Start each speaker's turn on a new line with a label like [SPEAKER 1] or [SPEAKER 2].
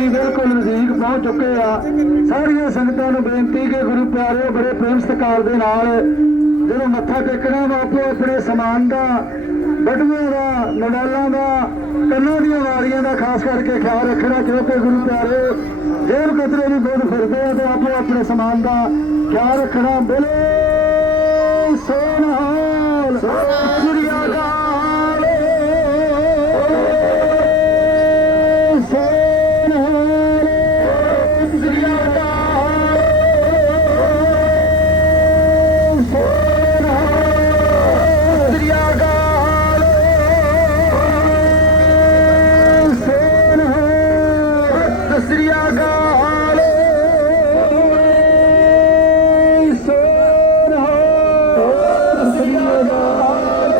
[SPEAKER 1] ਵੀ ਬਿਲਕੁਲ ਨਜ਼ਦੀਕ ਪਹੁੰਚ ਚੁੱਕੇ ਆ। ਸਾਰੀਆਂ ਸੰਗਤਾਂ ਨੂੰ ਬੇਨਤੀ ਕਿ ਗੁਰੂ ਪਿਆਰਿਓ, ਬੜੇ ਪ੍ਰੇਮ ਸਤਿਕਾਰ ਦੇ ਨਾਲ ਜਦੋਂ ਮੱਥਾ ਟੇਕਣਾ ਆਪੋ ਆਪਣੇ ਸਮਾਨ ਦਾ ਬਟੂਆਂ ਦਾ, ਨਡਾਲਾਂ ਦਾ, ਕੰਨਾਂ ਦੀਆਂ ਵਾਰੀਆਂ ਦਾ ਖਾਸ ਕਰਕੇ ਖਿਆਲ ਰੱਖਣਾ ਕਿਉਂਕਿ ਗੁਰੂ ਪਿਆਰਿਓ ਜੇਬ ਕਤਰੇ ਨੂੰ ਬੋਧ ਫਿਰਦੇ ਆ ਤੇ ਆਪੋ ਆਪਣੇ ਸਮਾਨ ਦਾ ਖਿਆਲ ਰੱਖਣਾ। ਬੋਲੇ ਸੋਨਹਾਲ ਸ੍ਰੀ ਅਕਾਲ ਸੋਨਹਾਲ Senhor,